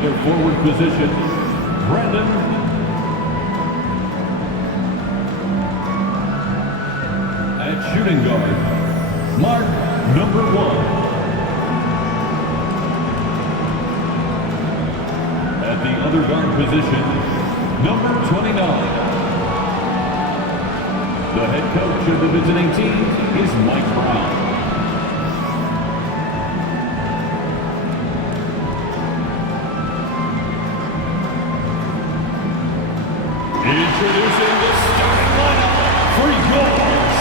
other forward position, Brandon. At shooting guard, Mark, number 1. At the other guard position, number 29. The head coach of the visiting team is Mike Brown. Introducing the starting lineup for your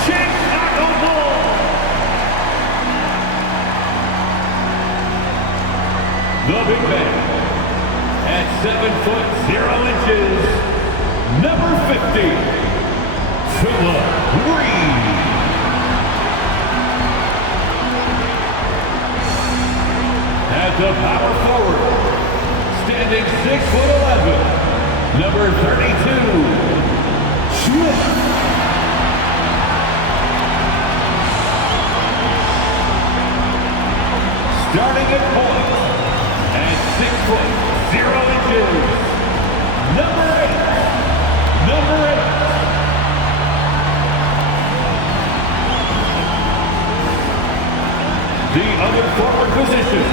Chicago Bulls. The big man at 7'0", number 50, Philip Reed. At the power forward, standing 6'11", number 32, Smith. Starting at point, at 6'0", number 8. The other forward position,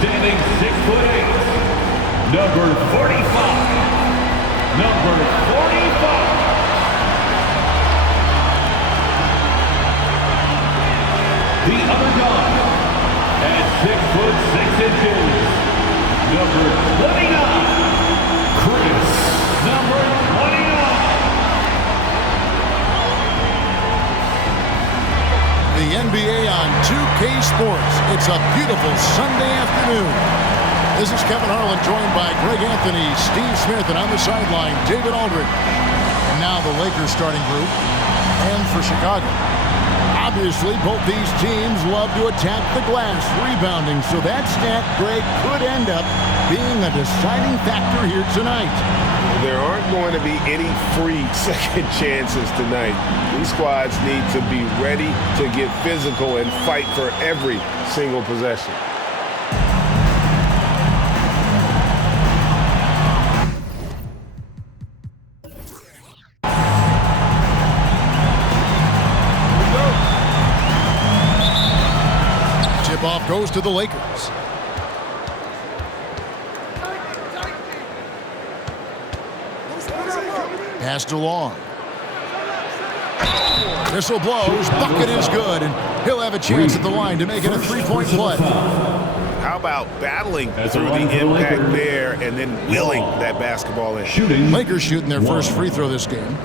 standing 6'8", number 45. Number 45. The other guy at 6'6", number 29, Chris, number 29. The NBA on 2K Sports. It's a beautiful Sunday afternoon. This is Kevin Harlan, joined by Greg Anthony, Steve Smith, and on the sideline, David Aldridge. And now the Lakers starting group. And for Chicago, obviously both these teams love to attack the glass, rebounding. So that stat, Greg, could end up being a deciding factor here tonight. There aren't going to be any free second chances tonight. These squads need to be ready to get physical and fight for every single possession. Tip-off goes to the Lakers. Passed along. Whistle blows. Bucket is good, and he'll have a chance at the line to make it a three-point play. How about battling through the impact there and then willing that basketball in? Lakers shooting their first free throw this game.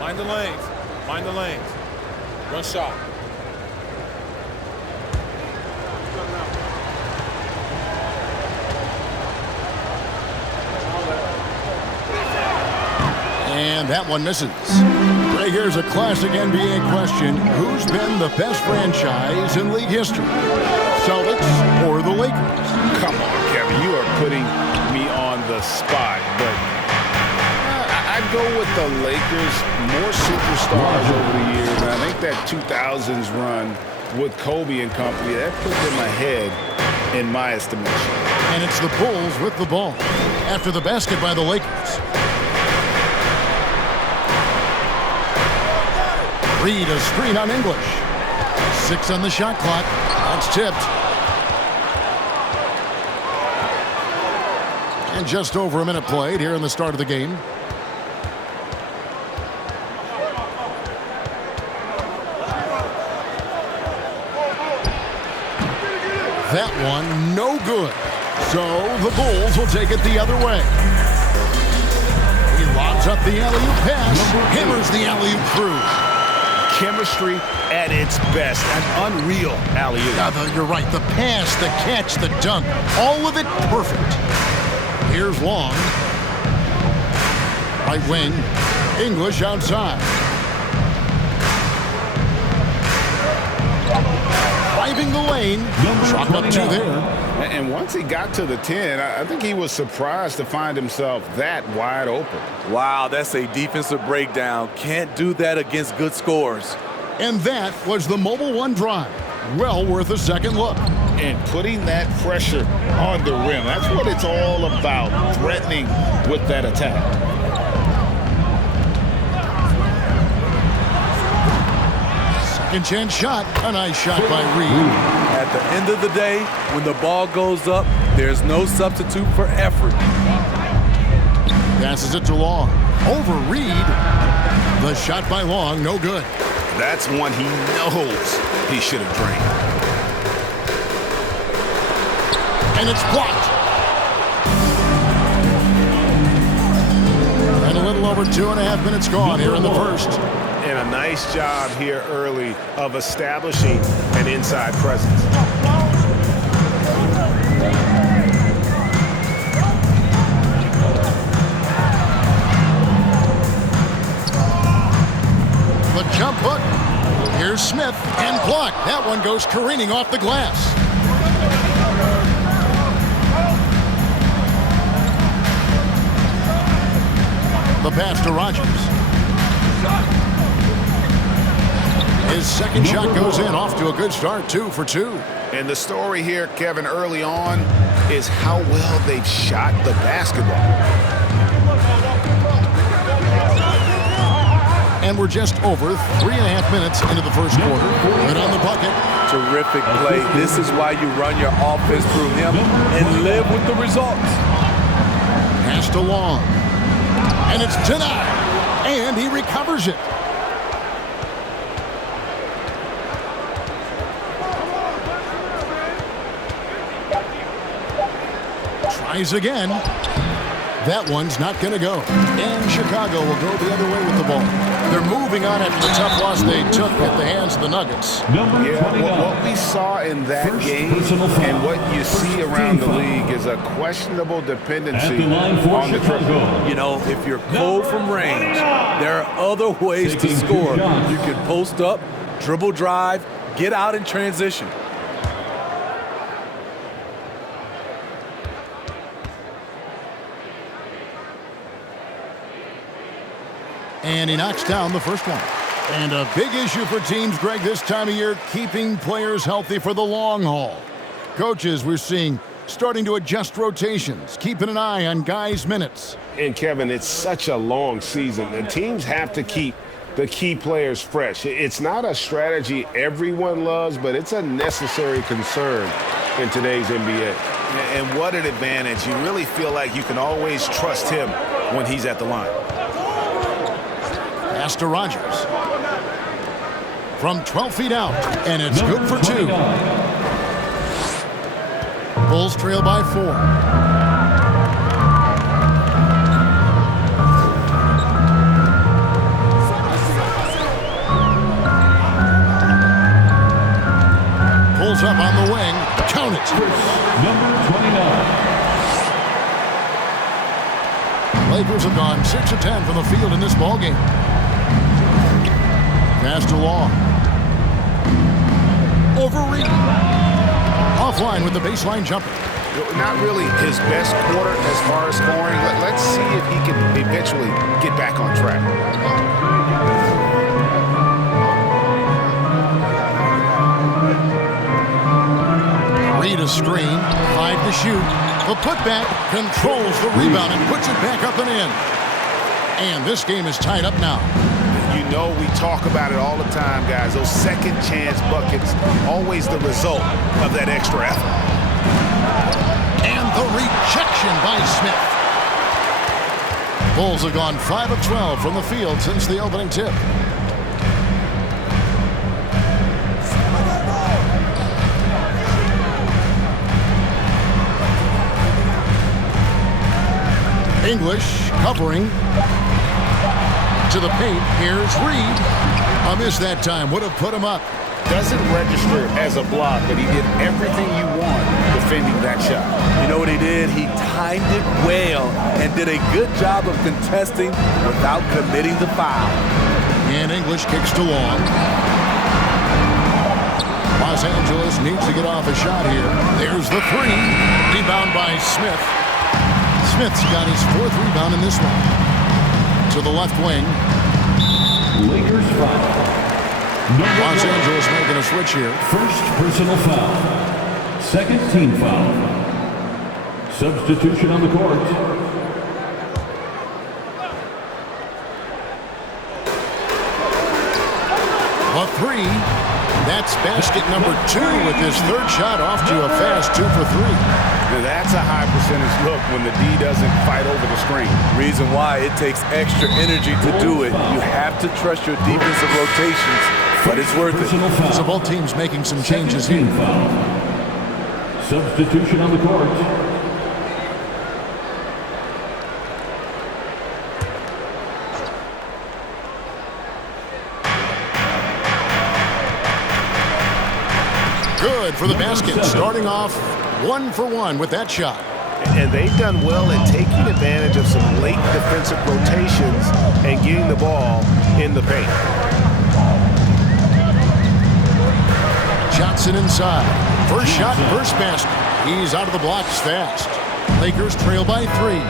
Mind the lanes. Mind the lanes. One shot. And that one misses. Right, here's a classic NBA question. Who's been the best franchise in league history? Celtics or the Lakers? Come on, Kevin. You are putting me on the spot, but I'd go with the Lakers. More superstars over the years. And I think that 2000s run with Kobe and company, that put them ahead in my estimation. And it's the Bulls with the ball. After the basket by the Lakers. Reed, a screen on English. 6 on the shot clock. That's tipped. And just over a minute played here in the start of the game. That one, no good. So the Bulls will take it the other way. He lobs up the alley-oop pass. Hammers the alley-oop through. Chemistry at its best. An unreal alley-oop. You're right. The pass, the catch, the dunk. All of it perfect. Here's Long. Right wing. English outside. driving the lane. Chalk up 2 there. And once he got to the 10, I think he was surprised to find himself that wide open. Wow, that's a defensive breakdown. Can't do that against good scores. And that was the Mobil 1 drive. Well worth a second look. And putting that pressure on the rim, that's what it's all about, threatening with that attack. Second chance shot. A nice shot by Reed. At the end of the day, when the ball goes up, there's no substitute for effort. Passes it to Long. Over Reed. The shot by Long, no good. That's one he knows he should have drained. And it's blocked. And a little over 2.5 minutes gone here in the first. And a nice job here early of establishing an inside presence. The jump hook. Here's Smith and blocked. That one goes careening off the glass. The pass to Rogers. His second shot goes in, off to a good start, 2 for 2. And the story here, Kevin, early on is how well they've shot the basketball. And we're just over 3.5 minutes into the first quarter. Right on the bucket. Terrific play. This is why you run your offense through him and live with the results. Pass to Long. And it's denied. And he recovers it. Tries again. That one's not going to go. And Chicago will go the other way with the ball. They're moving on after the tough loss they took at the hands of the Nuggets. What we saw in that game and what you see around the league is a questionable dependency on the triple. You know, if you're cold from range, there are other ways to score. You can post up, dribble drive, get out in transition. And he knocks down the first one. And a big issue for teams, Greg, this time of year, keeping players healthy for the long haul. Coaches, we're seeing, starting to adjust rotations, keeping an eye on guys' minutes. And, Kevin, it's such a long season. The teams have to keep the key players fresh. It's not a strategy everyone loves, but it's a necessary concern in today's NBA. And what an advantage. You really feel like you can always trust him when he's at the line. Pass to Rogers. From 12 feet out, and it's good for 2. Bulls trail by 4. Pulls up on the wing. Count it. Number 29. Lakers have gone 6 of 10 from the field in this ballgame. Pass to Long. Over Reed. Offline with the baseline jumper. Not really his best quarter as far as scoring. Let's see if he can eventually get back on track. Reed a screen. 5 to shoot. The putback controls the rebound and puts it back up and in. And this game is tied up now. You know we talk about it all the time, guys. Those second chance buckets, always the result of that extra effort. And the rejection by Smith. Bulls have gone 5 of 12 from the field since the opening tip. English covering to the paint. Here's Reed. A miss that time. Would have put him up. Doesn't register as a block, but he did everything you want defending that shot. You know what he did? He timed it well and did a good job of contesting without committing the foul. And English kicks to Long. Los Angeles needs to get off a shot here. There's the three. Rebound by Smith. Smith's got his 4th rebound in this one. To the left wing. Lakers foul. Los Angeles making a switch here. First personal foul. Second team foul. Substitution on the court. A three. That's basket number 2 with his 3rd shot off to a fast 2 for 3. That's a high percentage look when the D doesn't fight over the screen. Reason why it takes extra energy to do it. You have to trust your defensive rotations, but it's worth it. Personal foul. So both teams making some changes here. Team foul. Substitution on the court. Good for the basket. Starting off 1 for 1 with that shot. And they've done well at taking advantage of some late defensive rotations and getting the ball in the paint. Johnson inside. First shot, first basket. He's out of the blocks fast. Lakers trail by 3.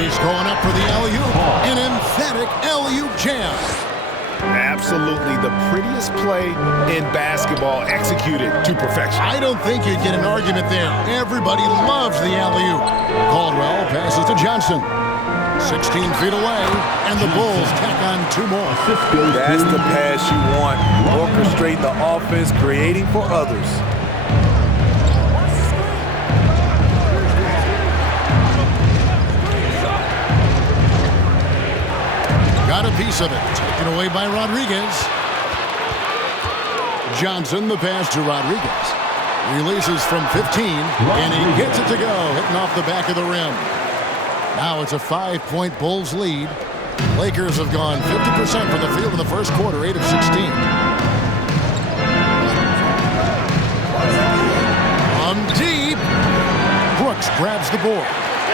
He's going up for the alley-oop. An emphatic alley-oop jam. Absolutely the prettiest play in basketball executed to perfection. I don't think you'd get an argument there. Everybody loves the alley-oop. Caldwell passes to Johnson. 16 feet away, and the Bulls tack on 2 more. That's the pass you want. Orchestrating the offense, creating for others. Got a piece of it. Taken away by Rodriguez. Johnson, the pass to Rodriguez. Releases from 15, and he gets it to go, hitting off the back of the rim. Now it's a 5-point Bulls lead. Lakers have gone 50% from the field in the first quarter, 8 of 16. From deep. Brooks grabs the board.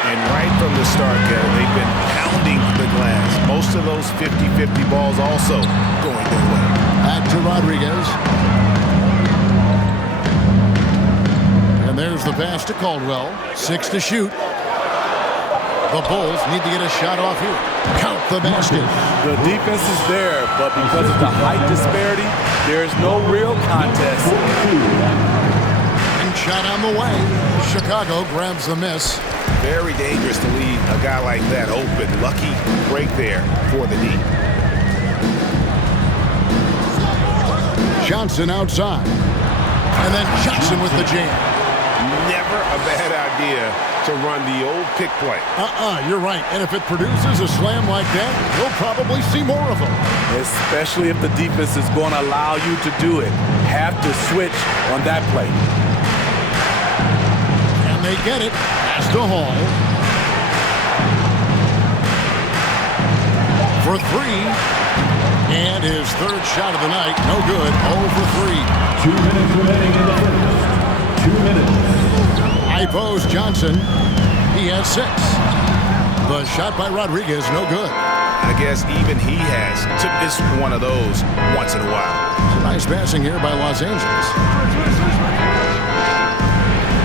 And right from the start, Kevin, they've been pounding the glass. Most of those 50-50 balls also going their way. Back to Rodriguez. And there's the pass to Caldwell. 6 to shoot. The Bulls need to get a shot off here. Count the basket. The defense is there, but because of the height disparity, there's no real contest. And shot on the way. Chicago grabs the miss. Very dangerous to leave a guy like that open. Lucky break there for the D. Johnson outside. And then Johnson with the jam. Never a bad idea to run the old pick play. You're right. And if it produces a slam like that, you'll probably see more of them. Especially if the defense is going to allow you to do it. Have to switch on that play. And they get it. Pass to Hall. For 3. And his 3rd shot of the night. No good. 0 for 3. 2 minutes remaining in the first. 2 minutes. High post Johnson. He has 6. The shot by Rodriguez, no good. I guess even he has to miss one of those once in a while. Nice passing here by Los Angeles.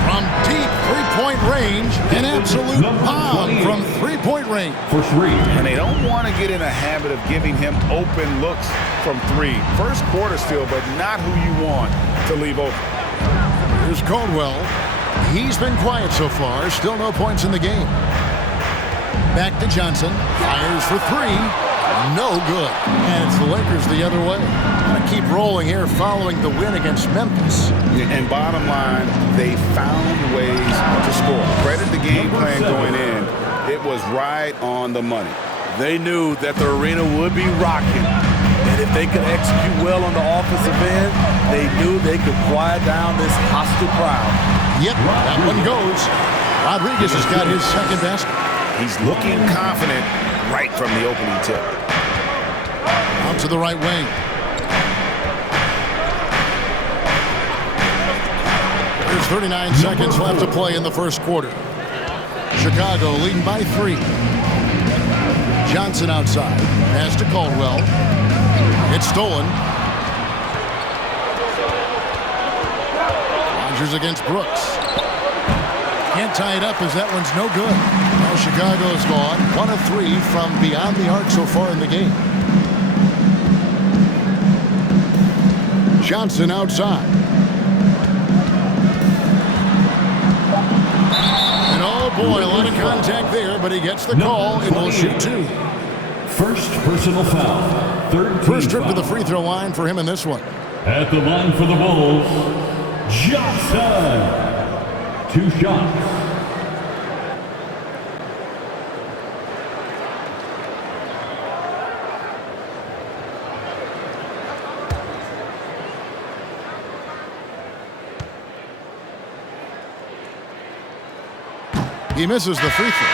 From deep 3-point range, an absolute bomb from 3-point range. For 3. And they don't want to get in a habit of giving him open looks from 3. First quarter still, but not who you want to leave open. Here's Caldwell. He's been quiet so far. Still no points in the game. Back to Johnson. Fires for 3. No good. And it's the Lakers the other way. Gonna keep rolling here following the win against Memphis. And bottom line, they found ways to score. Credit the game plan going in. It was right on the money. They knew that the arena would be rocking. And if they could execute well on the offensive end, they knew they could quiet down this hostile crowd. Yep, that one goes. Rodriguez has got his 2nd basket. He's looking confident right from the opening tip. Out to the right wing. There's 39 seconds left to play in the first quarter. Chicago leading by 3. Johnson outside. Pass to Caldwell. It's stolen. Rodgers against Brooks. Can't tie it up as that one's no good. Now Chicago's gone 1 of 3 from beyond the arc so far in the game. Johnson outside. And oh boy, a lot of contact there, but he gets the call and will shoot 2. First personal foul. Third team First trip foul. to the free throw line for him in this one. At the line for the Bulls, Johnson. 2 shots. He misses the free throw.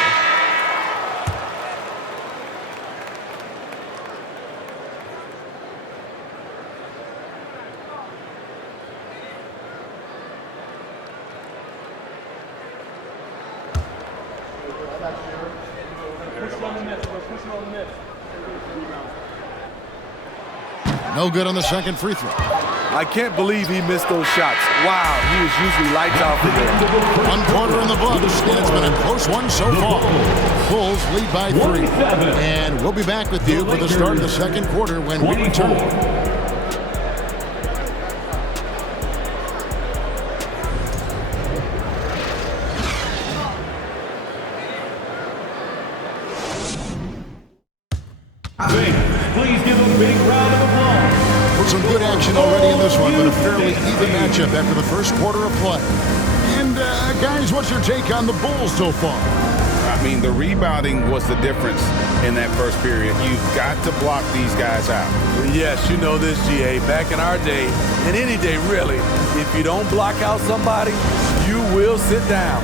No good on the second free throw. I can't believe he missed those shots. Wow, he is usually lights out for them. 1 quarter in the books, and it's been a close one so far. Bulls lead by 3. And we'll be back with you for the start of the second quarter when we return. Please give a big round of applause. Some good action already in this one, but a fairly even matchup after the first quarter of play. And guys, what's your take on the Bulls so far? I mean, the rebounding was the difference in that first period. You've got to block these guys out. Yes, you know this, GA. Back in our day, and any day really, if you don't block out somebody, you will sit down.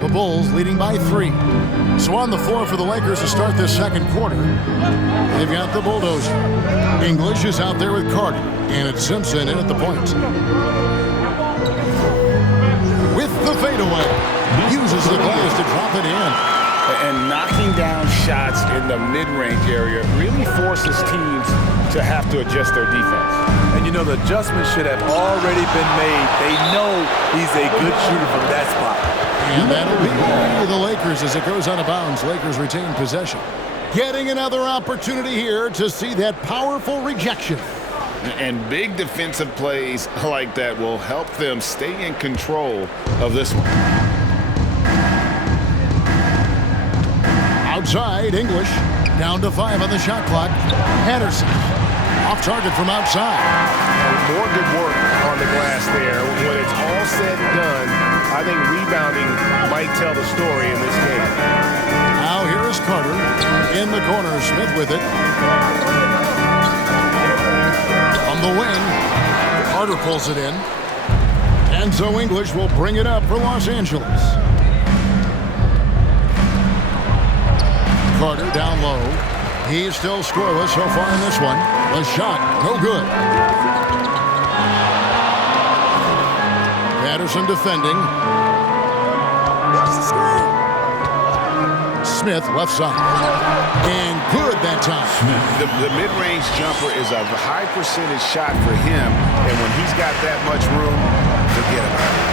The Bulls leading by 3. So on the floor for the Lakers to start this second quarter. They've got the bulldozer. English is out there with Carter. And it's Simpson in at the point. With the fadeaway. Uses the glass to drop it in. And knocking down shots in the mid-range area really forces teams to have to adjust their defense. And you know, the adjustment should have already been made. They know he's a good shooter from that spot. And that'll be the Lakers as it goes out of bounds. Lakers retain possession. Getting another opportunity here to see that powerful rejection. And big defensive plays like that will help them stay in control of this one. Outside, English. Down to 5 on the shot clock. Patterson. Off target from outside. More good work on the glass there. When it's all said and done, I think rebounding might tell the story in this game. Now here is Carter in the corner. Smith with it. On the wing, Carter pulls it in. And so English will bring it up for Los Angeles. Carter down low. He's still scoreless so far in this one. The shot, no good. Patterson defending. Smith left side. And good that time. The mid-range jumper is a high percentage shot for him, and when he's got that much room, forget about it.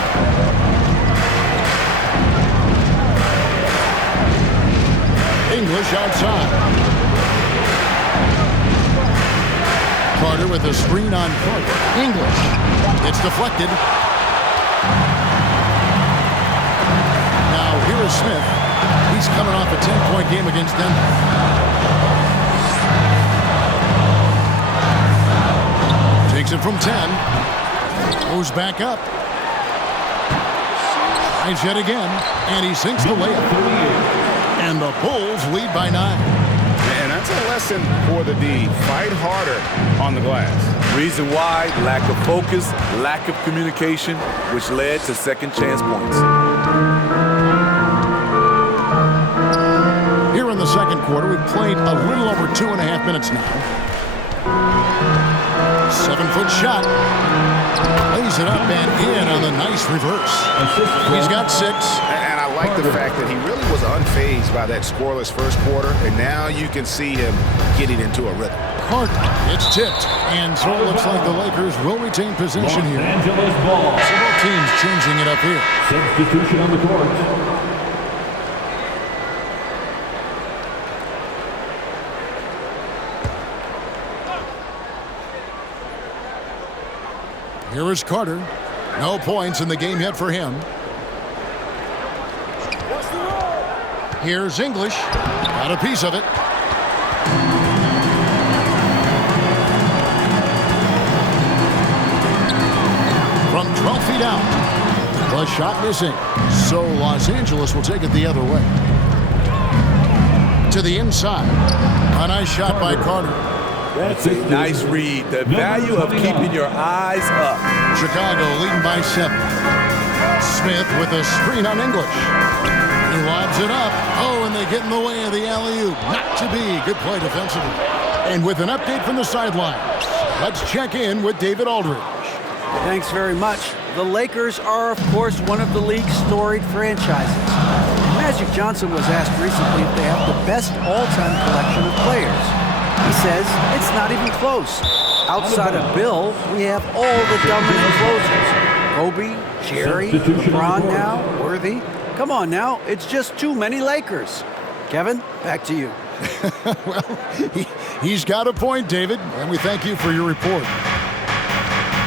English outside. Carter with a screen on Carter. English. It's deflected. Now here is Smith. He's coming off a 10-point game against Denver. Takes it from 10. Goes back up. Tries yet again. And he sinks the layup. And the Bulls lead by 9. And that's a lesson for the D. Fight harder on the glass. Reason why, lack of focus, lack of communication, which led to second chance points. Here in the second quarter, we've played a little over 2.5 minutes now. 7-foot shot. Lays it up and in on the nice reverse. He's got 6. And I like the fact that he really was unfazed by that scoreless first quarter, and now you can see him getting into a rhythm. Carter, it's tipped, and so it looks like the Lakers will retain possession Los here. Angeles ball. Several teams changing it up here. Substitution on the court. Here is Carter. No points in the game yet for him. Here's English. Got a piece of it. From 12 feet out. The shot missing. So Los Angeles will take it the other way. To the inside. A nice shot by Carter. That's a nice read. The value of keeping your eyes up. Chicago leading by 7. Smith with a screen on English. He lobs it up. Oh, and they get in the way of the alley-oop. Not to be. Good play defensively. And with an update from the sidelines, let's check in with David Aldridge. Thanks very much. The Lakers are, of course, one of the league's storied franchises. Magic Johnson was asked recently if they have the best all-time collection of players. He says it's not even close. Outside of Bill, we have all the dominant closers. Kobe, Jerry, LeBron now, Worthy. Come on now, it's just too many Lakers. Kevin, back to you. Well, he's got a point, David, and we thank you for your report.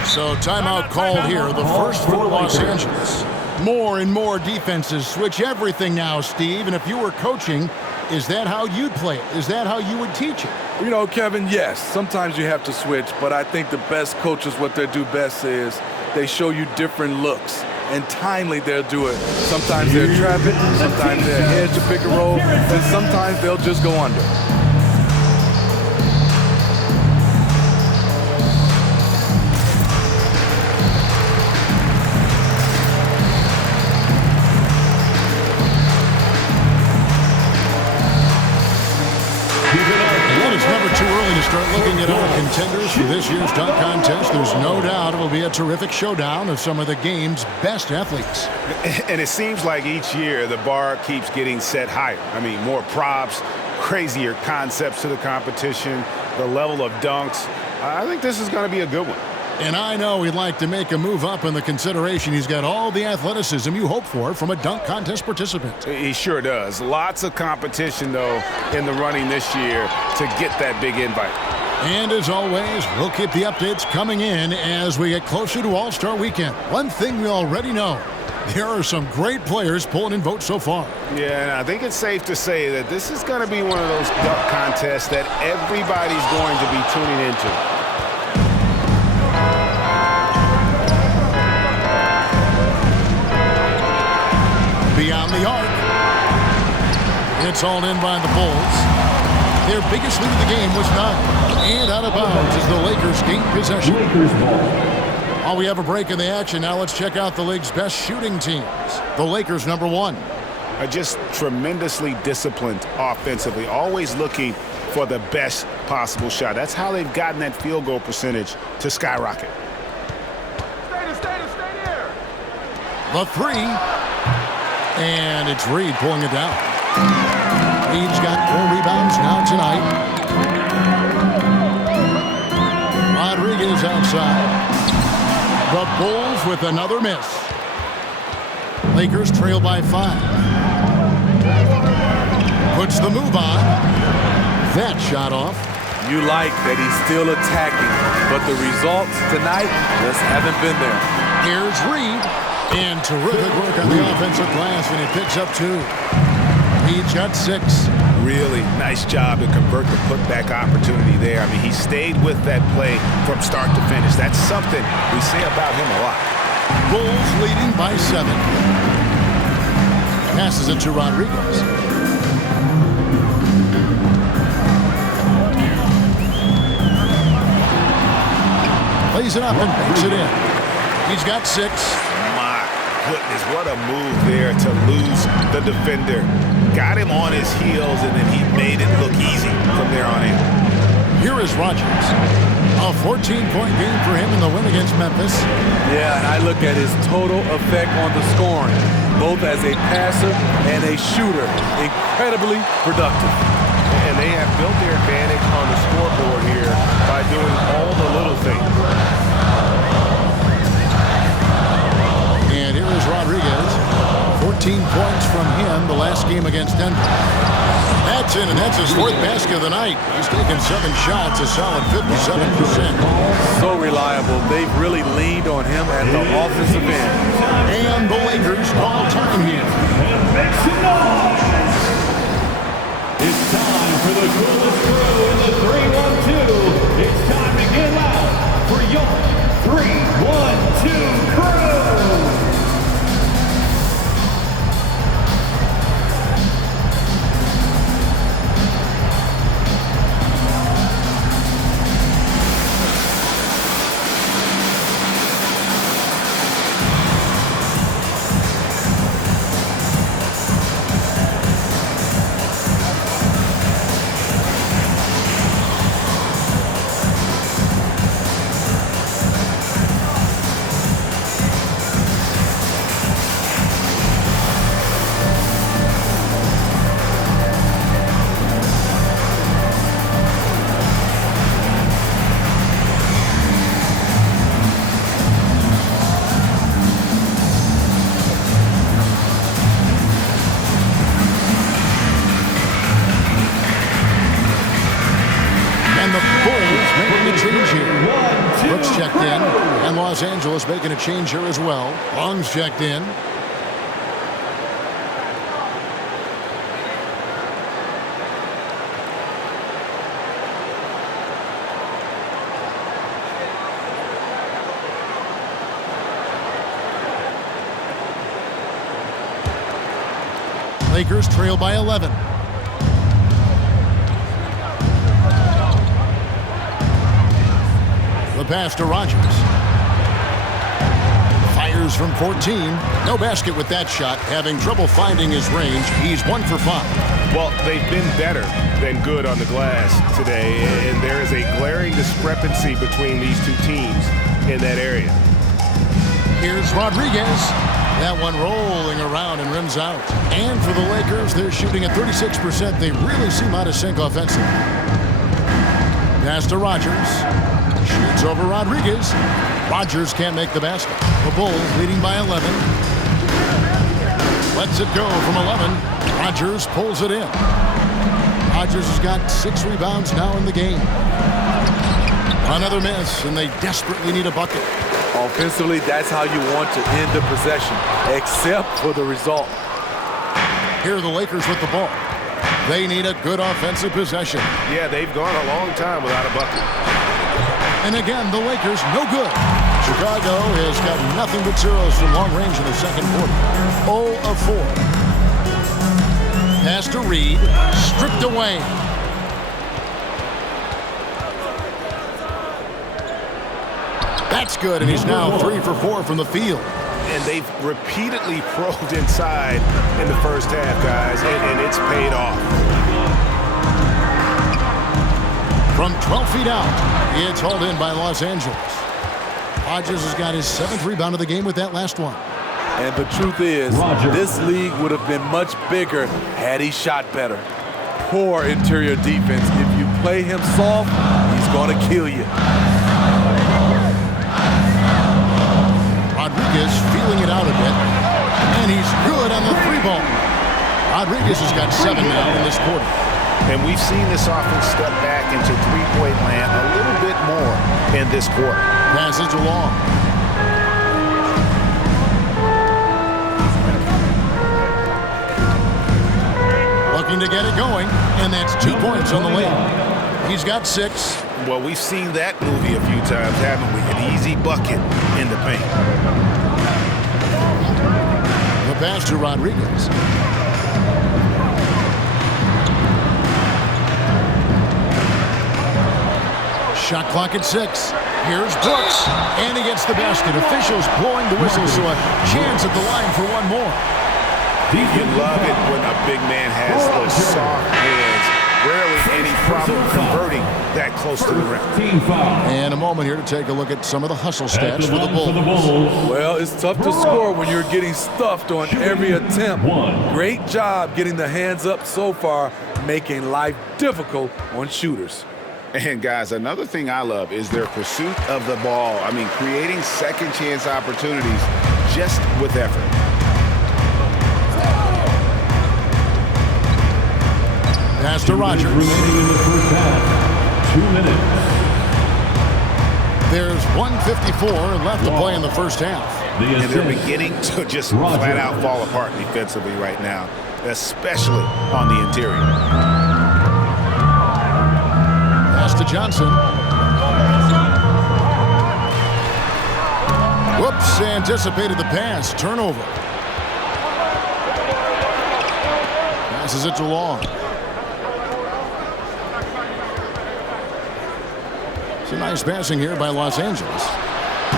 So timeout called here, the first for Los Angeles. More and more defenses switch everything now, Steve, and if you were coaching, is that how you'd play it? Is that how you would teach it? You know, Kevin, yes, sometimes you have to switch, but I think the best coaches, what they do best is they show you different looks. And timely, they'll do it. Sometimes they'll trap it, sometimes they'll hedge to pick and roll, and sometimes they'll just go under. Too early to start looking at our contenders for this year's dunk contest. There's no doubt it will be a terrific showdown of some of the game's best athletes. And it seems like each year the bar keeps getting set higher. I mean, more props, crazier concepts to the competition, the level of dunks. I think this is going to be a good one. And I know he'd like to make a move up in the consideration. He's got all the athleticism you hope for from a dunk contest participant. He sure does. Lots of competition, though, in the running this year to get that big invite. And as always, we'll keep the updates coming in as we get closer to All-Star Weekend. One thing we already know, there are some great players pulling in votes so far. Yeah, and I think it's safe to say that this is going to be one of those dunk contests that everybody's going to be tuning into. Beyond the arc. It's all in by the Bulls. Their biggest lead of the game was 9. And out of bounds as the Lakers gain possession. Lakers ball. While we have a break in the action, now let's check out the league's best shooting teams. The Lakers, number 1. Just tremendously disciplined offensively, always looking for the best possible shot. That's how they've gotten that field goal percentage to skyrocket. Stay here. The 3. And it's Reed pulling it down. Reed's got 4 rebounds now tonight. Rodriguez outside. The Bulls with another miss. Lakers trail by 5. Puts the move on. That shot off. You like that he's still attacking, but the results tonight just haven't been there. Here's Reed. And terrific work on the offensive glass, and he picks up 2. Reed's got 6. Really nice job to convert the putback opportunity there. I mean, he stayed with that play from start to finish. That's something we say about him a lot. Bulls leading by 7. Passes it to Rodriguez. Lays it up and banks it in. He's got 6. Goodness, what a move there to lose the defender. Got him on his heels, and then he made it look easy from there on in. Here is Rogers. A 14-point game for him in the win against Memphis. Yeah, and I look at his total effect on the scoring, both as a passer and a shooter. Incredibly productive. And they have built their advantage on the scoreboard here by doing all the little things. And here is Rodriguez. 14 points from him the last game against Denver. That's in, and that's his fourth basket of the night. He's taken 7 shots, a solid 57%. So reliable. They've really leaned on him at the offensive end. And the Lakers call time here. And make some noise. It's time for the coolest crew in the 3-1-2. It's time to get loud for your 3-1-2 crew. Los Angeles making a change here as well. Long's checked in. Lakers trail by 11. The pass to Rogers. Fires from 14. No basket with that shot. Having trouble finding his range. He's 1 for 5. Well, they've been better than good on the glass today, and there is a glaring discrepancy between these two teams in that area. Here's Rodriguez. That one rolling around and rims out. And for the Lakers, they're shooting at 36%. They really seem out of sync offensively. Pass to Rogers. Shoots over Rodriguez. Rogers can't make the basket. The Bulls leading by 11. Lets it go from 11. Rogers pulls it in. Rogers has got 6 rebounds now in the game. Another miss, and they desperately need a bucket. Offensively, that's how you want to end the possession, except for the result. Here are the Lakers with the ball. They need a good offensive possession. Yeah, they've gone a long time without a bucket. And again, the Lakers no good. Chicago has got nothing but zeros from long range in the second quarter. 0 of 4. Pass to Reed. Stripped away. That's good, and he's now 3 for 4 from the field. And they've repeatedly probed inside in the first half, guys, and it's paid off. From 12 feet out, it's hauled in by Los Angeles. Hodges has got his 7th rebound of the game with that last one. And the truth is, this league would have been much bigger had he shot better. Poor interior defense. If you play him soft, he's going to kill you. Rodriguez feeling it out a bit, and he's good on the 3-ball. Rodriguez has got 7 now in this quarter. And we've seen this offense step back into three-point land a little bit more in this quarter. Passes along. Looking to get it going, and that's 2 points on the layup. He's got 6. Well, we've seen that movie a few times, haven't we? An easy bucket in the paint. The pass to Rodriguez. Shot clock at 6. Here's Brooks, and he gets the basket. Officials blowing the whistle, so a chance at the line for one more. You love it when a big man has those soft hands Rarely any problem converting that close to the rim. Team foul. And a moment here to take a look at some of the hustle At stats for the line for the Bulls. Bulls. Well, it's tough to score when you're getting stuffed on every attempt. One. Great job getting the hands up so far, making life difficult on shooters. And guys, another thing I love is their pursuit of the ball. I mean, creating second chance opportunities just with effort. Pass to Rogers. Remaining in the first half. 2 minutes. There's 1:54 left to play in the first half. The And they're assist. beginning to just Roger. flat out fall apart defensively right now, especially on the interior. Pass to Johnson. Whoops, anticipated the pass. Turnover. Passes it to Long. It's a nice passing here by Los Angeles.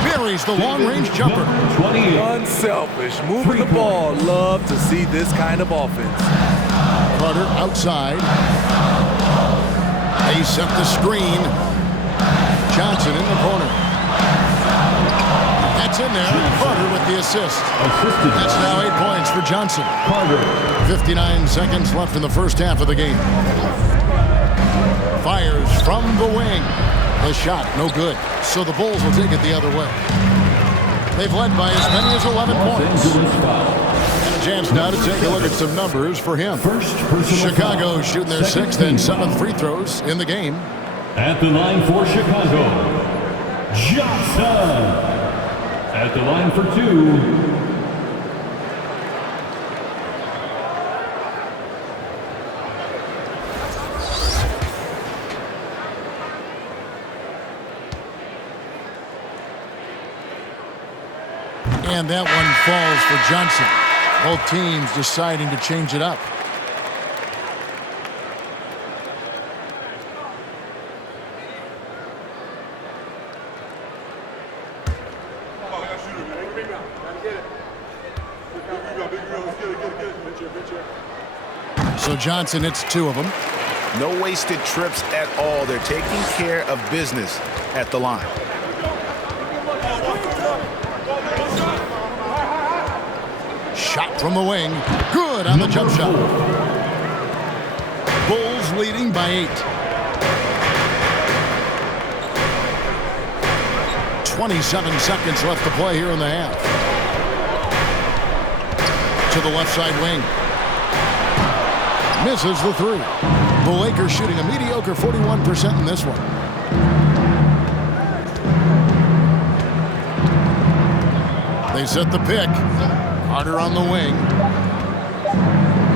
Buries the long-range jumper. 28. Unselfish, moving the ball. Love to see this kind of offense. Carter outside. They set the screen. Johnson in the corner. That's in there. Carter with the assist. Assisted. That's now 8 points for Johnson. Carter. 59 seconds left in the first half of the game. Fires from the wing. The shot, no good. So the Bulls will take it the other way. They've led by as many as 11 Los points. Angeles foul. And a chance now to take a look at some numbers for him. First personal Chicago foul. shooting their Second 6th and team 7th foul. free throws in the game. At the line for Chicago, Johnson. At the line for 2, And that one falls for Johnson. Both teams deciding to change it up. So Johnson hits 2 of them. No wasted trips at all. They're taking care of business at the line. Shot from the wing. Good on the jump shot. Bulls leading by 8. 27 seconds left to play here in the half. To the left side wing. Misses the 3. The Lakers shooting a mediocre 41% in this one. They set the pick. Carter on the wing.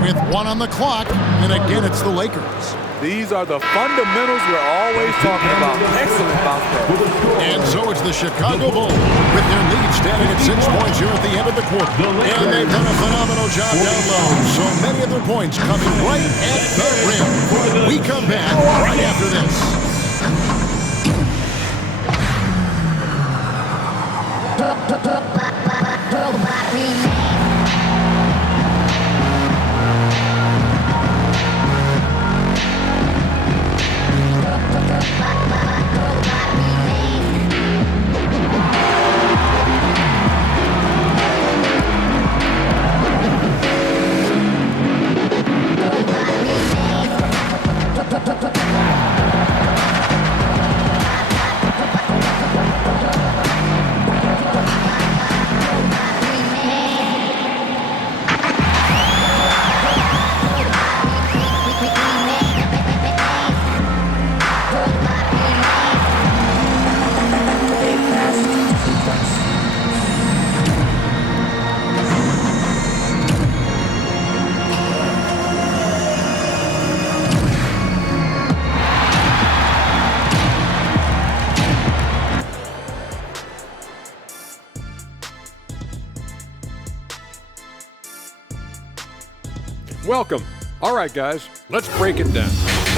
With 1 on the clock, and again it's the Lakers. These are the fundamentals we're always talking about. Excellent bounce back. And so it's the Chicago Bulls with their lead standing at 6 points here at the end of the quarter. And they've done a phenomenal job down low. So many of their points coming right at the rim. We come back right after this. Welcome. All right, guys, let's break it down.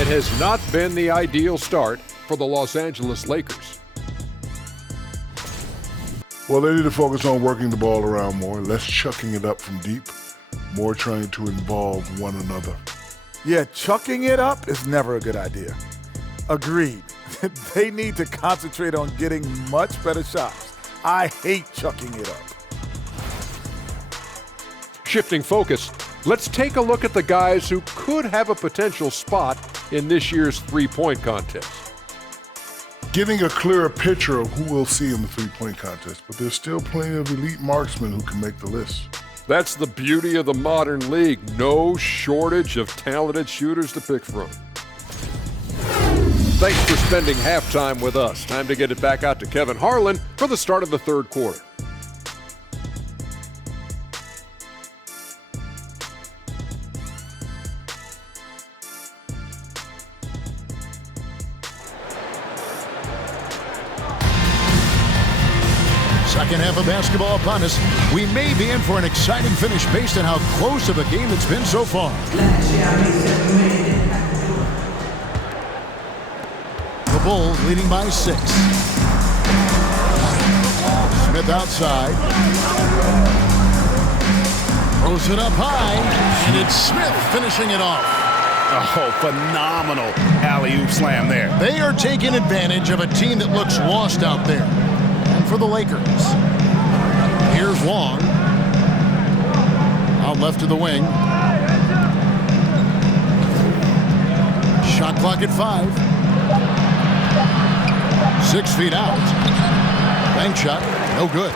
It has not been the ideal start for the Los Angeles Lakers. Well, they need to focus on working the ball around more, less chucking it up from deep, more trying to involve one another. Yeah, chucking it up is never a good idea. Agreed. They need to concentrate on getting much better shots. I hate chucking it up. Shifting focus, let's take a look at the guys who could have a potential spot in this year's three-point contest. Getting a clearer picture of who we'll see in the three-point contest, but there's still plenty of elite marksmen who can make the list. That's the beauty of the modern league. No shortage of talented shooters to pick from. Thanks for spending halftime with us. Time to get it back out to Kevin Harlan for the start of the third quarter. Second half of basketball upon us. We may be in for an exciting finish based on how close of a game it's been so far. The Bulls leading by 6. Smith outside. Throws it up high, and it's Smith finishing it off. Oh, phenomenal alley-oop slam there. They are taking advantage of a team that looks lost out there. And for the Lakers, here's Wong. Out left to the wing. Shot clock at 5. 6 feet out. Bank shot, no good.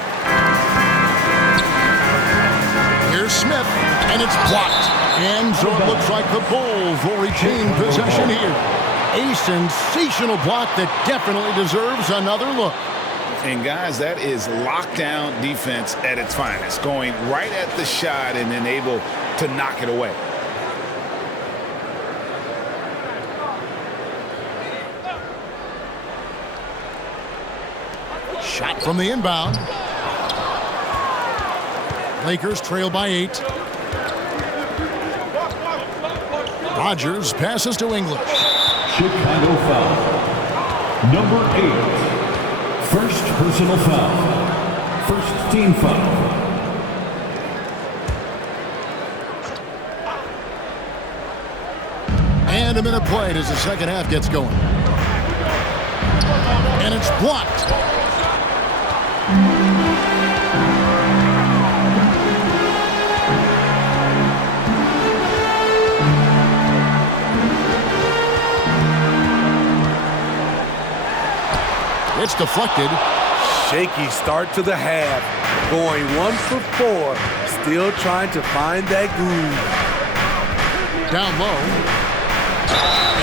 Here's Smith, and it's blocked. And so it looks like the Bulls will retain possession here. A sensational block that definitely deserves another look. And guys, that is lockdown defense at its finest. Going right at the shot and then able to knock it away. Shot from the inbound. Lakers trail by 8. Rodgers passes to English. Chicago foul. Number 8. First personal foul. First team foul. And a minute played as the second half gets going. And it's blocked. It's deflected. Shaky start to the half. Going 1 for 4. Still trying to find that groove. Down low.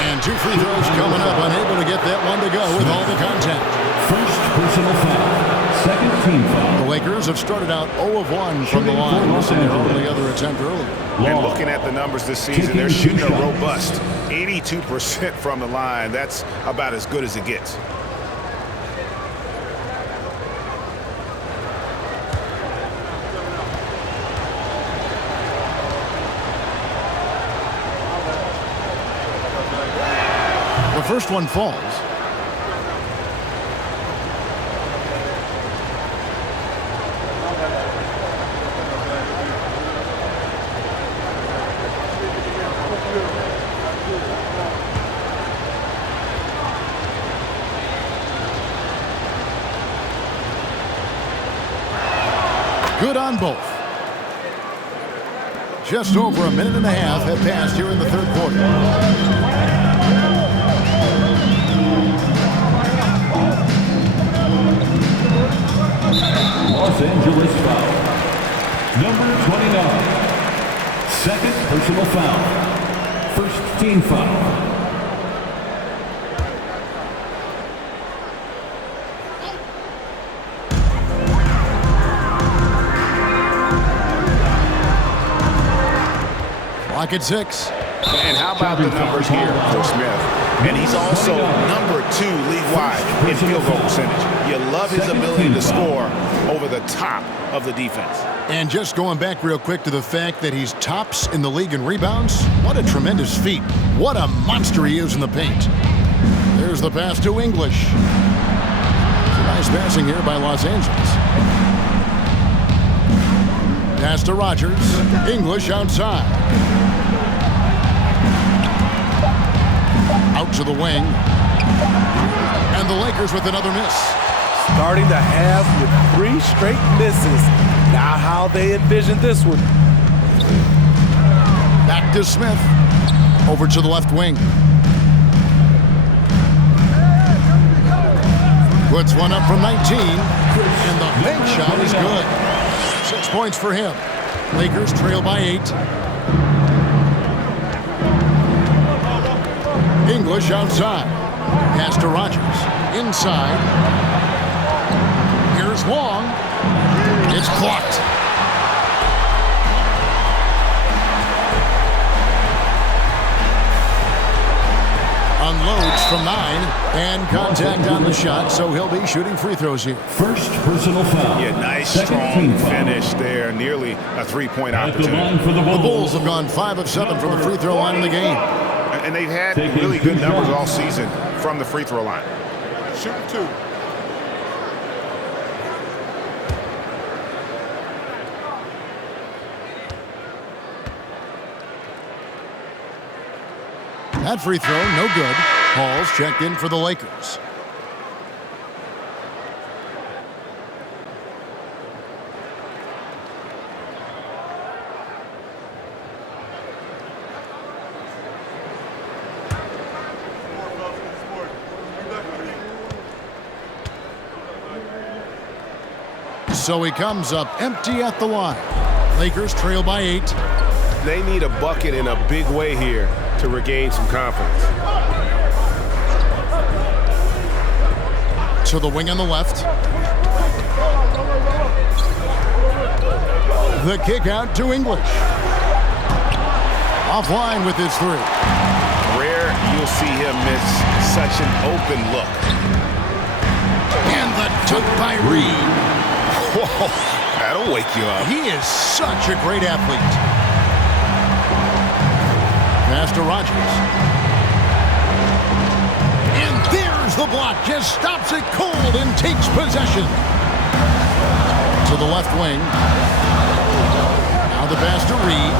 And 2 free throws coming up. Unable to get that one to go with all the contact. First personal foul. Second team foul. The Lakers have started out 0 of 1 from the line. Missing their only other attempt early. And looking at the numbers this season, they're shooting a robust 82% from the line. That's about as good as it gets. The first one falls. Good on both. Just over a minute and a half have passed here in the third quarter. Los Angeles foul. Number 29. Second personal foul. First team foul. Clock at 6. And how about the numbers here for Smith? And he's also number 2 league-wide in field goal percentage. You love his ability to score over the top of the defense. And just going back real quick to the fact that he's tops in the league in rebounds. What a tremendous feat. What a monster he is in the paint. There's the pass to English. It's a nice passing here by Los Angeles. Pass to Rodgers. English outside. to the wing. And the Lakers with another miss. Starting the half with 3 straight misses. Not how they envisioned this one. Back to Smith. Over to the left wing. Puts one up from 19. And the bank shot is good. 6 points for him. Lakers trail by 8. English outside. Pass to Rogers. Inside. Here's Long. It's clocked. Unloads from 9. And contact on the shot, so he'll be shooting free throws here. First personal foul. Yeah, nice, Second strong team foul. finish there. Nearly a 3-point At the opportunity. line for the The Bulls. Bulls have gone 5 of 7 from the free throw line in the game. And they've had Taking really 2 good numbers shots. all season from the free throw line. Shooting 2. That free throw, no good. Hall's checked in for the Lakers. So he comes up empty at the line. Lakers trail by 8. They need a bucket in a big way here to regain some confidence. To the wing on the left. The kick out to English. Offline with his 3. Rare you'll see him miss such an open look. And the dunk by Reed. Whoa, that'll wake you up. He is such a great athlete. Pass to Rogers. And there's the block. Just stops it cold and takes possession. To the left wing. Now the pass to Reed.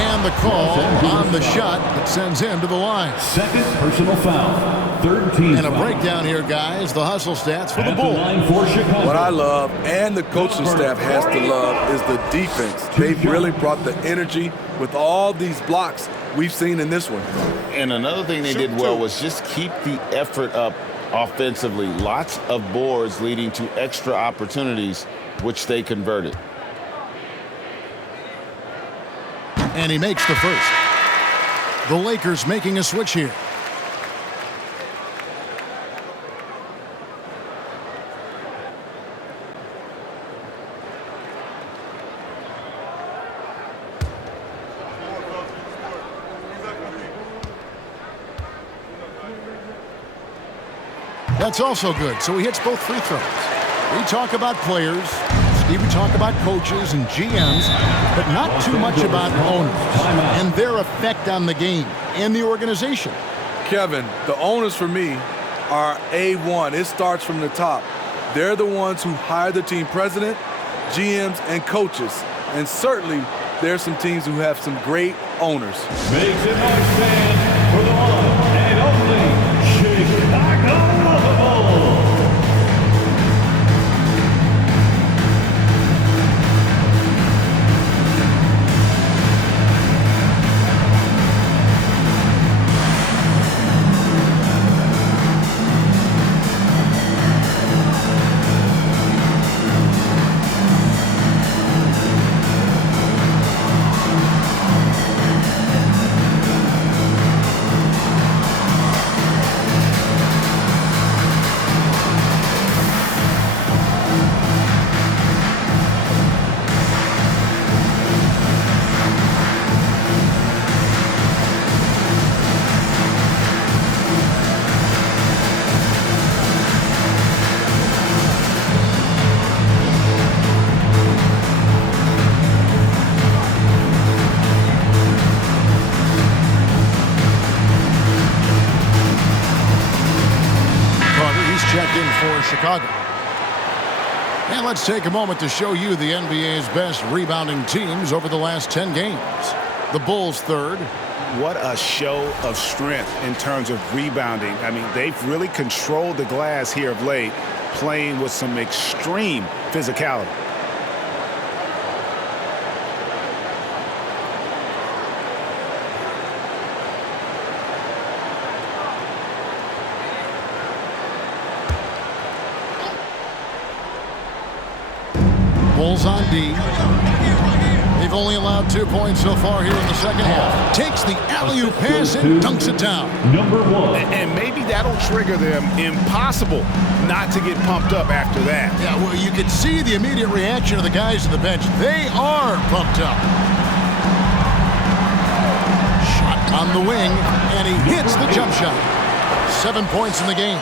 And the call on the shot that sends him to the line. Second personal foul. Third team And a foul. breakdown here, guys. The hustle stats for the At the Bulls. line for Chicago. What I love, and the coaching staff has to love, is the defense. They've really brought the energy with all these blocks we've seen in this one. And another thing they did well was just keep the effort up offensively. Lots of boards leading to extra opportunities, which they converted. And he makes the first. The Lakers making a switch here. That's also good. So he hits both free throws. We talk about players. Steve, we talk about coaches and GMs, but not too much about owners and their effect on the game and the organization. Kevin, the owners for me are A1. It starts from the top. They're the ones who hire the team president, GMs, and coaches. And certainly, there's some teams who have some great owners. Makes it nice stand for the one and only Chicago Bulls. For Chicago. And let's take a moment to show you the NBA's best rebounding teams over the last 10 games. The Bulls third. What a show of strength in terms of rebounding. I mean, they've really controlled the glass here of late, playing with some extreme physicality. Bulls on D. They've only allowed 2 points so far here in the second half. Takes the alley-oop pass and dunks it down. Number 1. And maybe that'll trigger them. Impossible not to get pumped up after that. Yeah, well, you could see the immediate reaction of the guys on the bench. They are pumped up. Shot on the wing, and he hits the jump shot. 7 points in the game.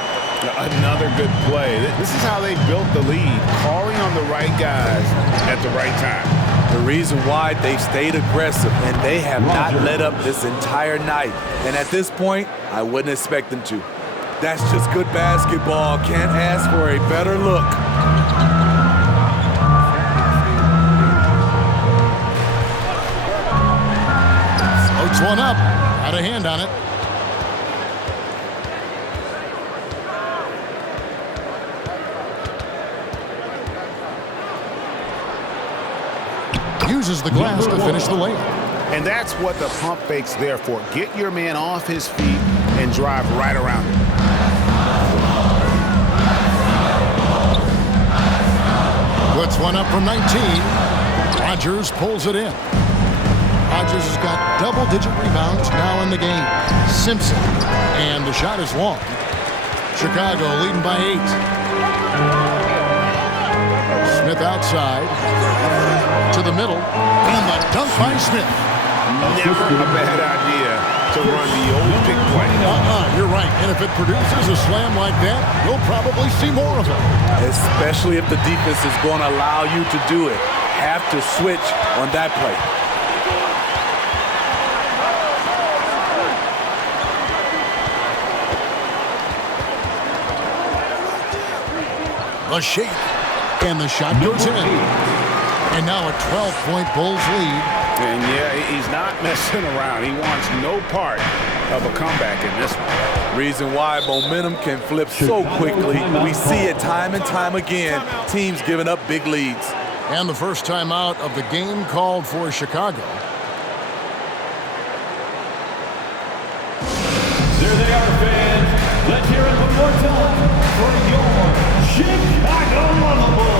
Another good play. This is how they built the lead, calling on the right guys at the right time. The reason why they've stayed aggressive and they have not let up this entire night. And at this point, I wouldn't expect them to. That's just good basketball. Can't ask for a better look. Floats one up. Had a hand on it. Uses the glass to finish the layup. And that's what the pump fake's there for. Get your man off his feet and drive right around him. Puts one up from 19. Rodgers pulls it in. Rodgers has got double-digit rebounds now in the game. Simpson. And the shot is long. Chicago leading by 8. Smith outside. To the middle. And the dunk by Smith. Never a bad idea to run the old pick play. You're right. And if it produces a slam like that, you'll probably see more of it. Especially if the defense is going to allow you to do it. Have to switch on that play. The shake. And the shot goes in. And now a 12-point Bulls lead. And yeah, he's not messing around. He wants no part of a comeback in this one. Reason why momentum can flip so quickly. We see it time and time again. Teams giving up big leads. And the first timeout of the game called for Chicago. There they are, fans. Let's hear it one more time for your Chicago Bulls.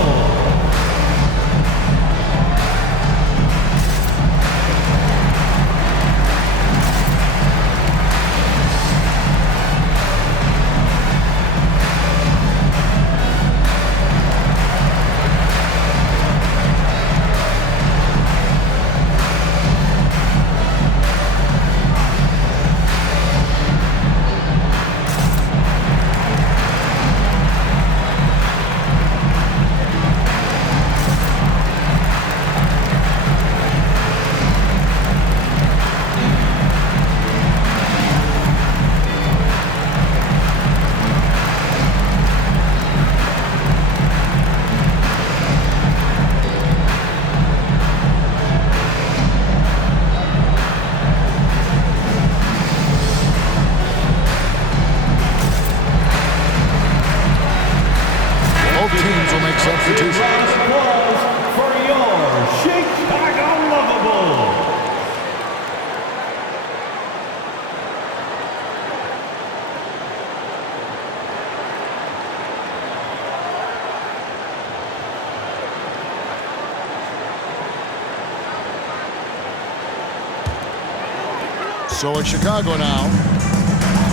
So it's Chicago now.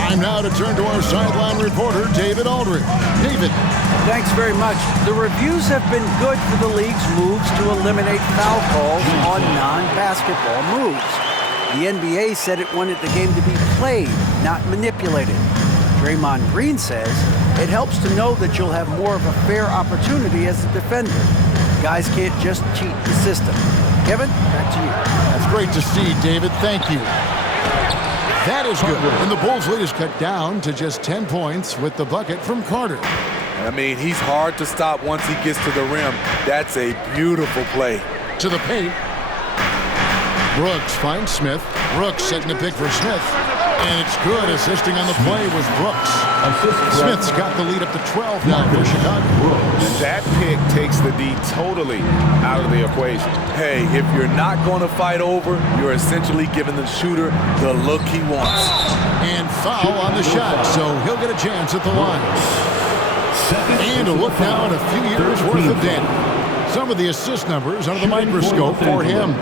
Time now to turn to our sideline reporter, David Aldridge. David. Thanks very much. The reviews have been good for the league's moves to eliminate foul calls on non-basketball moves. The NBA said it wanted the game to be played, not manipulated. Draymond Green says it helps to know that you'll have more of a fair opportunity as a defender. Guys can't just cheat the system. Kevin, back to you. That's great to see, David. Thank you. That is good. And the Bulls' lead is cut down to just 10 points with the bucket from Carter. I mean, he's hard to stop once he gets to the rim. That's a beautiful play. To the paint. Brooks finds Smith. Brooks setting the pick for Smith. And it's good. Assisting on the play was Brooks. Smith's got the lead up to 12 now for Chicago. And that pick takes the D totally out of the equation. Hey, if you're not going to fight over, you're essentially giving the shooter the look he wants. And foul on the shot, so he'll get a chance at the line. And a look now at a few years worth of data. Some of the assist numbers under the microscope for him.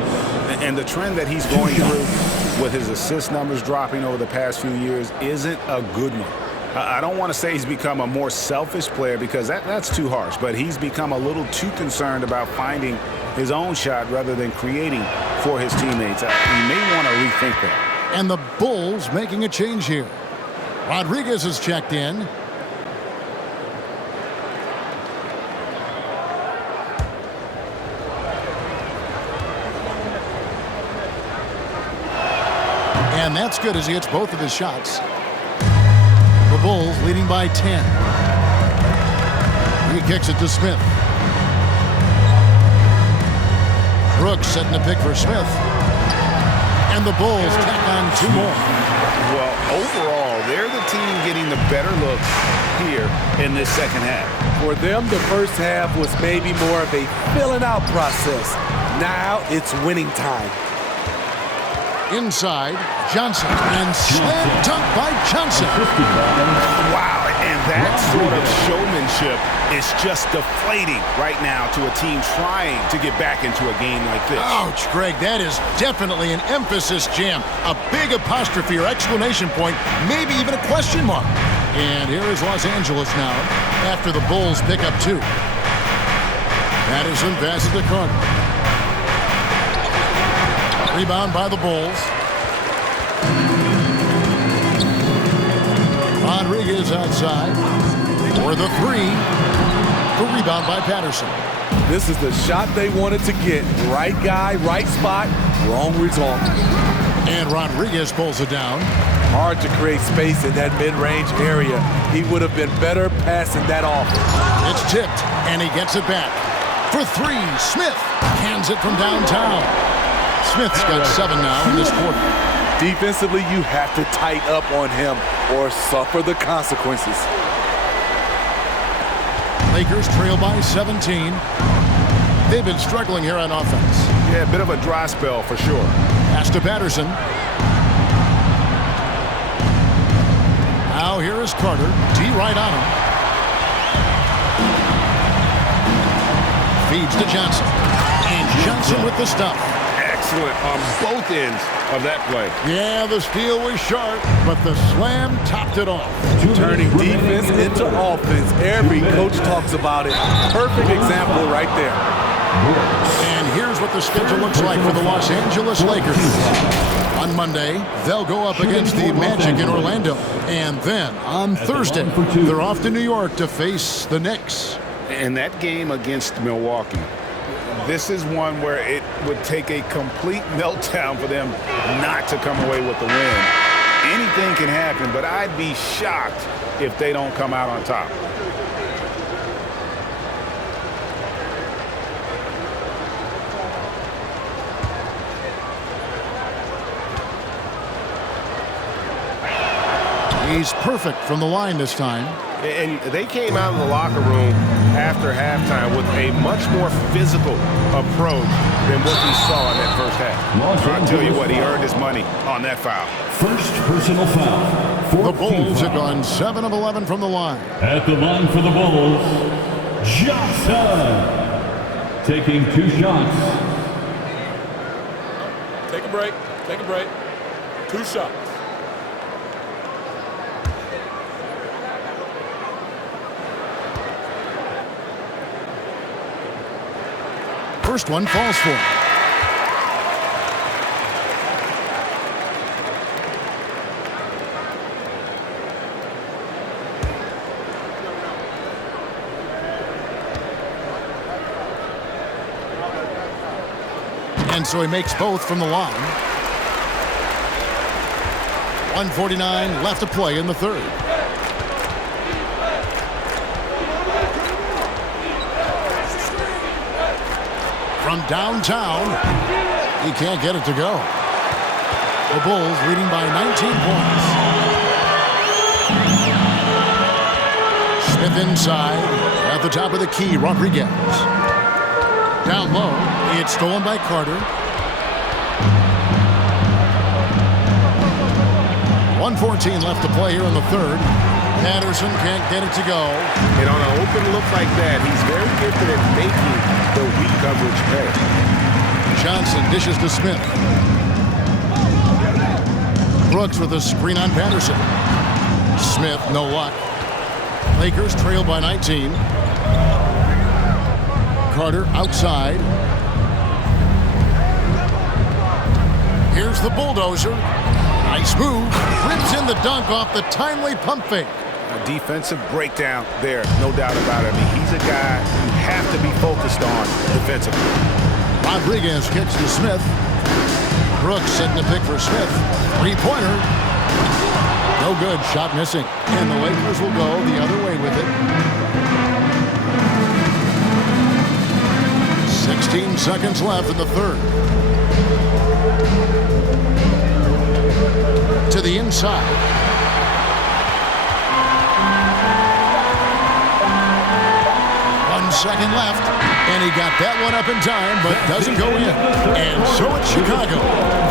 And the trend that he's going through with his assist numbers dropping over the past few years isn't a good one. I don't want to say he's become a more selfish player because that's too harsh, but he's become a little too concerned about finding his own shot rather than creating for his teammates. He may want to rethink that. And the Bulls making a change here. Rodriguez is checked in. And that's good as he hits both of his shots. The Bulls leading by 10. He kicks it to Smith. Brooks setting the pick for Smith. And the Bulls tack on 2 more. Well, overall, they're the team getting the better looks here in this second half. For them, the first half was maybe more of a filling out process. Now it's winning time. Inside, Johnson, and slam dunk by Johnson. Wow, and that sort of showmanship is just deflating right now to a team trying to get back into a game like this. Ouch, Greg, that is definitely an emphasis jam. A big apostrophe or exclamation point, maybe even a question mark. And here is Los Angeles now after the Bulls pick up 2. Patterson passes to Carter. Rebound by the Bulls. Rodriguez outside for the 3. The rebound by Patterson. This is the shot they wanted to get. Right guy, right spot, wrong result. And Rodriguez pulls it down. Hard to create space in that mid-range area. He would have been better passing that off. It's tipped, and he gets it back. For 3, Smith hands it from downtown. Smith's got 7 now in this quarter. Defensively, you have to tighten up on him or suffer the consequences. Lakers trail by 17. They've been struggling here on offense. Yeah, a bit of a dry spell for sure. Pass to Patterson. Now here is Carter. D right on him. Feeds to Johnson. And Johnson with the stuff. Excellent on both ends of that play. Yeah, the steal was sharp, but the slam topped it off. Turning defense into offense. Every coach talks about it. Perfect example right there. And here's what the schedule looks like for the Los Angeles Lakers. On Monday, they'll go up against the Magic in Orlando. And then on Thursday, they're off to New York to face the Knicks. And that game against Milwaukee, this is one where it would take a complete meltdown for them not to come away with the win. Anything can happen, but I'd be shocked if they don't come out on top. He's perfect from the line this time. And they came out of the locker room after halftime with a much more physical approach than what we saw in that first half. I'll tell you what, he earned his money on that foul. First personal foul. The Bulls have gone 7 of 11 from the line. At the line for the Bulls, Johnson. Taking 2 shots. Take a break. Take a break. 2 shots. First one falls for him. And so he makes both from the line. 1:49 left to play in the third. From downtown, He can't get it to go. The Bulls leading by 19 points. Smith inside. At the top of the key, Rodriguez. Down low. It's stolen by Carter. 1:14 left to play here in the third. Patterson can't get it to go. And on an open look like that, he's very gifted at making the weak coverage pay. Johnson dishes to Smith. Brooks with a screen on Patterson. Smith, no luck. Lakers trail by 19. Carter outside. Here's the bulldozer. Nice move. Rips in the dunk off the timely pump fake. A defensive breakdown there, no doubt about it. I mean, he's a guy you have to be focused on defensively. Rodriguez kicks to Smith. Brooks setting the pick for Smith. Three-pointer. No good. Shot missing. And the Lakers will go the other way with it. 16 seconds left in the third. To the inside. Second left, and he got that one up in time, but doesn't go in. And so it's Chicago,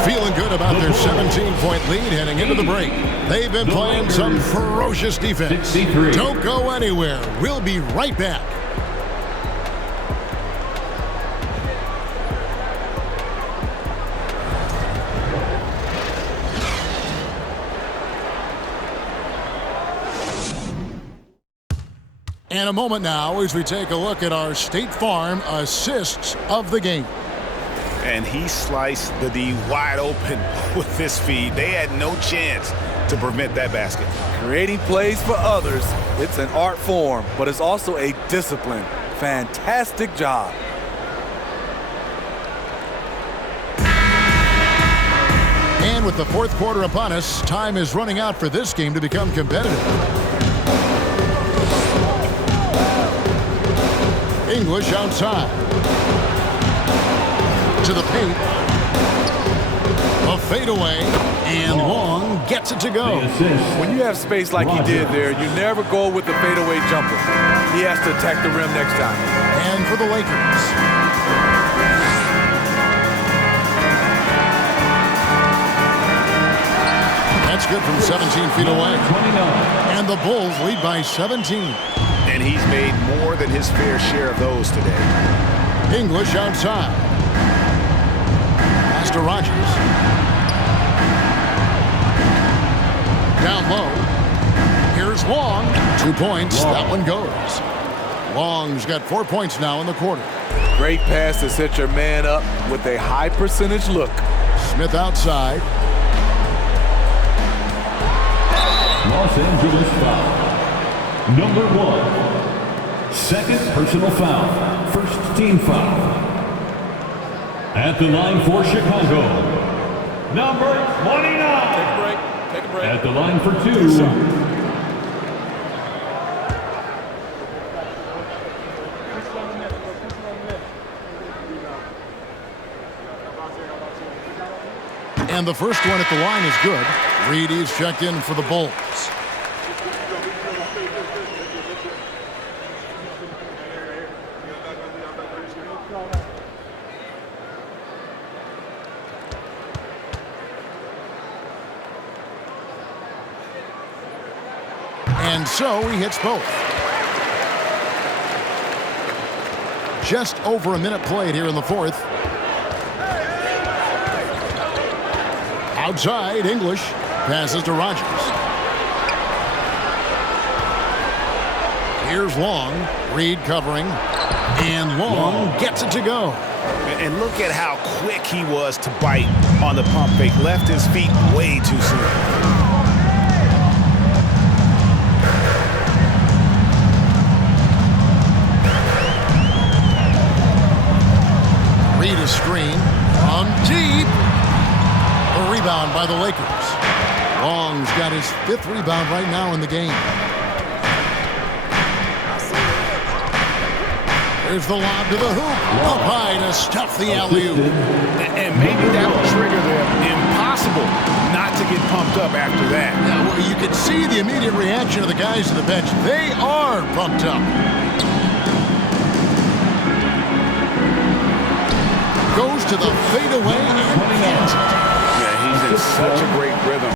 feeling good about their 17-point lead heading into the break. They've been playing some ferocious defense. 63. Don't go anywhere. We'll be right back. And a moment now as we take a look at our State Farm assists of the game. And he sliced the D wide open with this feed. They had no chance to prevent that basket. Creating plays for others, it's an art form, but it's also a discipline. Fantastic job. And with the fourth quarter upon us, time is running out for this game to become competitive. English outside. To the paint. A fadeaway. And Long gets it to go. When you have space like he did there, you never go with the fadeaway jumper. He has to attack the rim next time. And for the Lakers. That's good from 17 feet away. And the Bulls lead by 17. And he's made more than his fair share of those today. English outside. Pass to Rogers. Down low. Here's Long. 2 points. That one goes. Long's got 4 points now in the quarter. Great pass to set your man up with a high percentage look. Smith outside. Los Angeles foul. Number 1. Second personal foul. First team foul. At the line for Chicago. Number 29. Take a break. Take a break. At the line for 2. And the first one at the line is good. Reed is checked in for the Bulls. And so he hits both. Just over a minute played here in the fourth. Outside, English passes to Rogers. Here's Long. Reed covering. And Long gets it to go. And look at how quick he was to bite on the pump fake. Left his feet way too soon. Reed a screen from deep. A rebound by the Lakers. Long's got his 5th rebound right now in the game. Here's the lob to the hoop. Up high to stuff the alley-oop. And maybe that will trigger them. Impossible not to get pumped up after that. Yeah, well, you can see the immediate reaction of the guys on the bench. They are pumped up. Goes to the fadeaway and hits. Yeah, he's in such a great rhythm.